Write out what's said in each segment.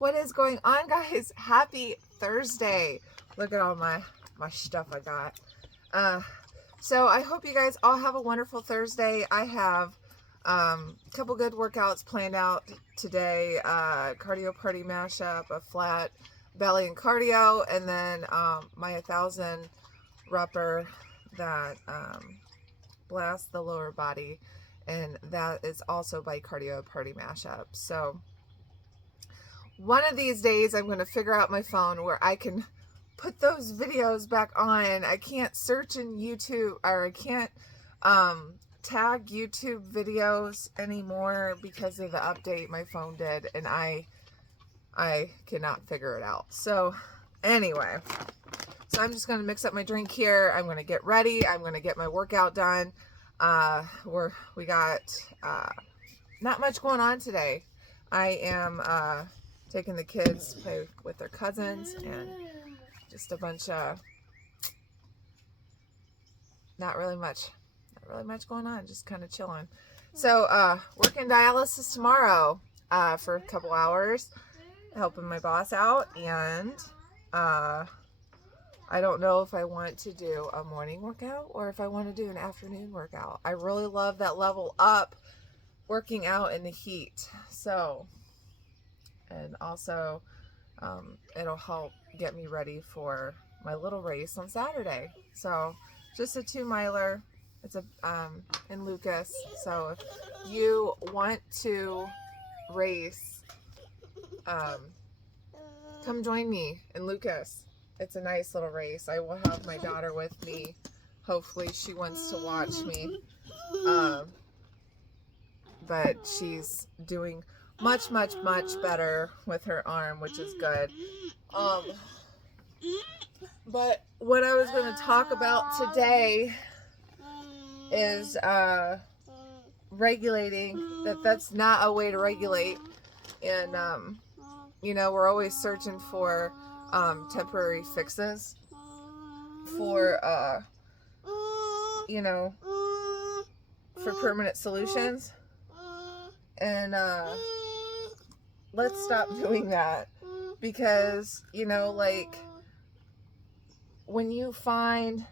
What is going on, guys? Happy Thursday. Look at all my stuff I got. So I hope you guys all have a wonderful Thursday. I have a couple good workouts planned out today. Cardio party mashup, a flat belly and cardio, and then my 1,000 repper that blasts the lower body, and that is also by cardio party mashup. So one of these days I'm going to figure out my phone where I can put those videos back on. I can't search in YouTube, or I can't tag YouTube videos anymore because of the update my phone did, and I cannot figure it out. So anyway, so I'm just going to mix up my drink here. I'm going to get ready. I'm going to get my workout done. We got not much going on today. I am taking the kids to play with their cousins, and just a bunch of not really much going on, just kind of chilling. So working dialysis tomorrow for a couple hours, helping my boss out, and I don't know if I want to do a morning workout or if I want to do an afternoon workout. I really love that level up working out in the heat. So, and also it'll help get me ready for my little race on Saturday. So just a 2-miler. It's in Lucas. So if you want to race, come join me in Lucas. It's a nice little race. I will have my daughter with me. Hopefully she wants to watch me. But she's doing much better with her arm, which is good. But what I was going to talk about today is regulating. That's not a way to regulate. And you know, we're always searching for temporary fixes for you know, for permanent solutions. And let's stop doing that, because, you know, like, when you find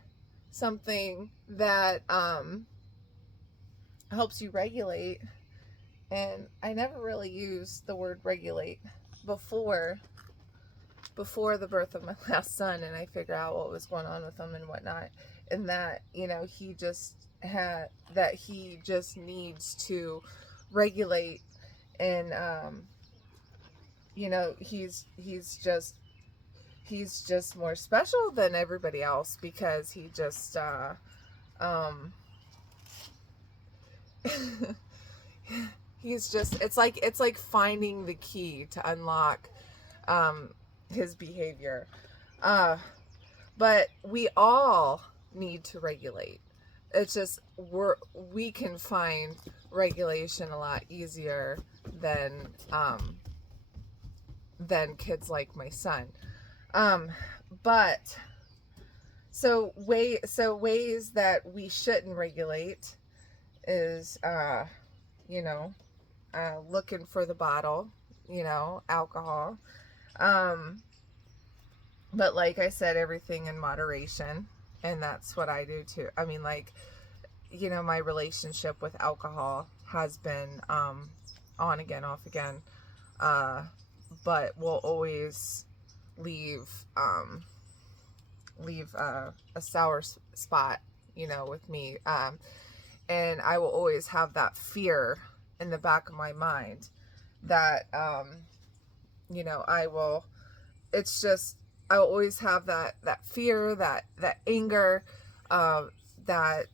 something that helps you regulate, and I never really used the word regulate before the birth of my last son, and I figured out what was going on with him and whatnot, and that, you know, he just needs to regulate, and you know, he's just more special than everybody else, because he just he's just, it's like finding the key to unlock his behavior. But we all need to regulate. It's just we can find regulation a lot easier than kids like my son. But so ways that we shouldn't regulate is you know, looking for the bottle, you know, alcohol. But like I said, everything in moderation, and that's what I do too. I mean, like, you know, my relationship with alcohol has been on again, off again, but will always leave a sour spot, you know, with me, and I will always have that fear in the back of my mind that you know, I will always have that fear, that anger, that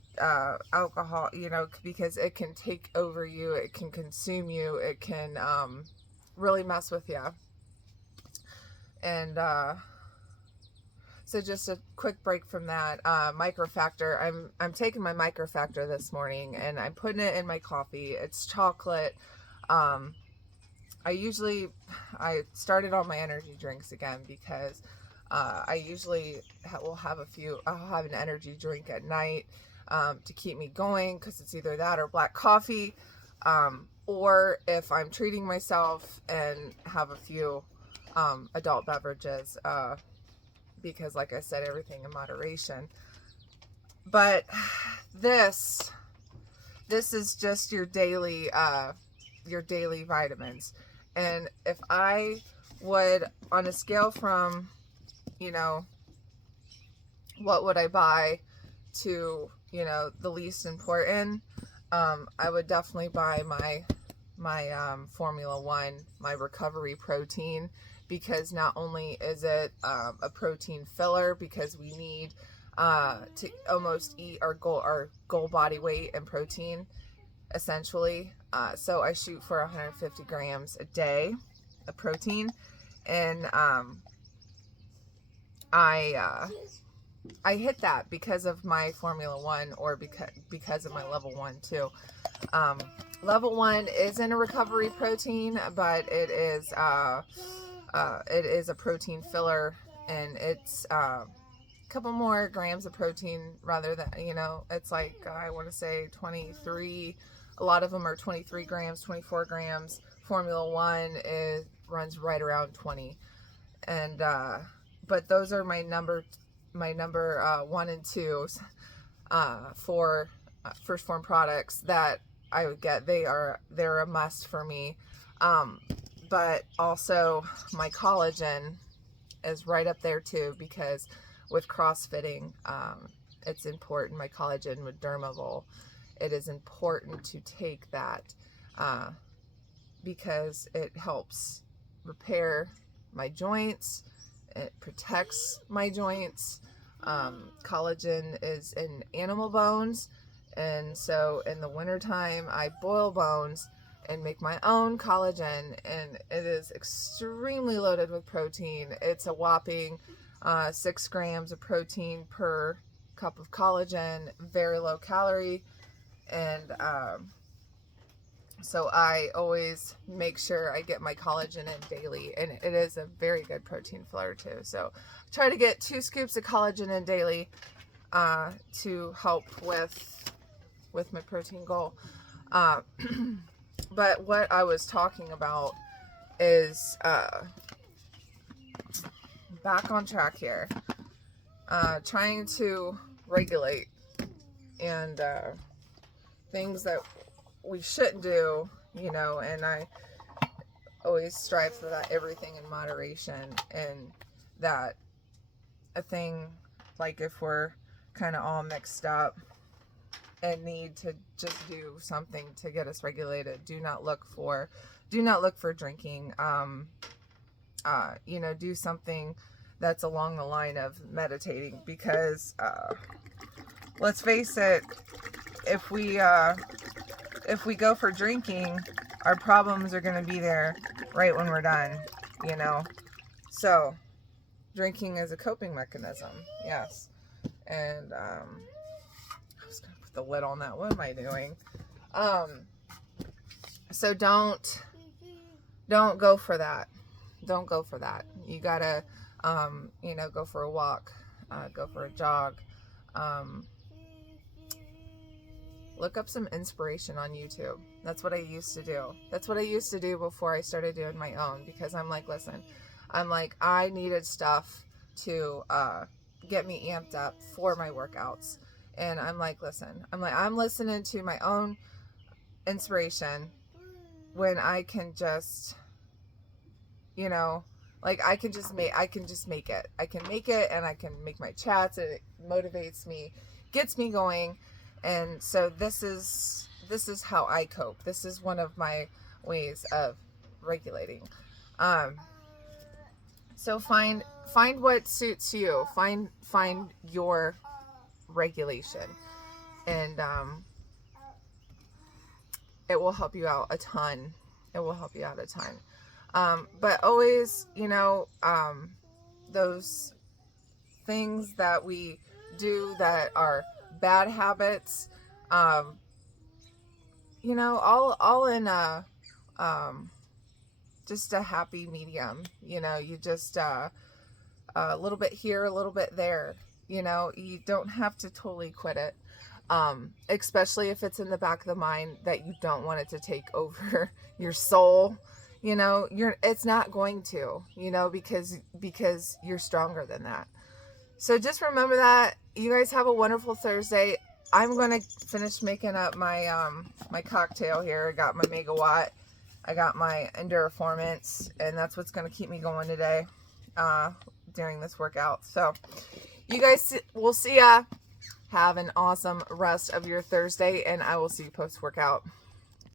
alcohol, you know, because it can take over you, it can consume you, it can really mess with you. And so just a quick break from that. Microfactor. I'm taking my microfactor this morning, and I'm putting it in my coffee. It's chocolate. I started on my energy drinks again, because I usually will have I'll have an energy drink at night to keep me going, because it's either that or black coffee, or if I'm treating myself and have a few adult beverages, because like I said, everything in moderation. But this is just your daily vitamins. And if I would, on a scale from, what would I buy to, the least important, I would definitely buy my Formula One, my recovery protein, because not only is it a protein filler, because we need to almost eat our goal body weight in protein, essentially. So I shoot for 150 grams a day of protein, and I hit that because of my Formula One, or because of my level 1 too. Level 1 isn't a recovery protein, but it is a protein filler, and it's a couple more grams of protein, rather than, it's like, I want to say 23. A lot of them are 23 grams, 24 grams. Formula One runs right around 20, and but those are my number 1 and 2 for first form products that I would get. They're a must for me. But also my collagen is right up there too, because with crossfitting, it's important. My collagen with Dermavol, it is important to take that because it helps repair my joints. It protects my joints. Collagen is in animal bones, and so in the wintertime I boil bones and make my own collagen, and it is extremely loaded with protein. It's a whopping 6 grams of protein per cup of collagen, very low calorie, and so I always make sure I get my collagen in daily, and it is a very good protein filler too. So I try to get 2 scoops of collagen in daily to help with my protein goal. But what I was talking about is back on track here, trying to regulate, and things that we shouldn't do, and I always strive for that, everything in moderation, and that a thing, like if we're kind of all mixed up and need to just do something to get us regulated, do not look for drinking. Do something that's along the line of meditating, because let's face it, if we go for drinking, our problems are going to be there right when we're done, So, drinking is a coping mechanism, yes. And I was going to put the lid on that. What am I doing? So don't go for that. Don't go for that. You gotta, go for a walk, go for a jog. Look up some inspiration on YouTube. That's what I used to do. That's what I used to do before I started doing my own, because I'm like, listen, I needed stuff to get me amped up for my workouts. And I'm like, listen, I'm listening to my own inspiration when I can just, I can just make it. I can make it, and I can make my chats, and it motivates me, gets me going. And so this is how I cope. This is one of my ways of regulating. So find what suits you. Find your regulation, and it will help you out a ton. But always, those things that we do that are bad habits, all in just a happy medium. You just a little bit here, a little bit there. You don't have to totally quit it, especially if it's in the back of the mind that you don't want it to take over your soul. you know, it's not going to, you know, because you're stronger than that. So just remember that. You guys have a wonderful Thursday. I'm going to finish making up my my cocktail here. I got my megawatt. I got my Enduriformance, and that's what's going to keep me going today during this workout. So you guys, we'll see ya. Have an awesome rest of your Thursday, and I will see you post-workout.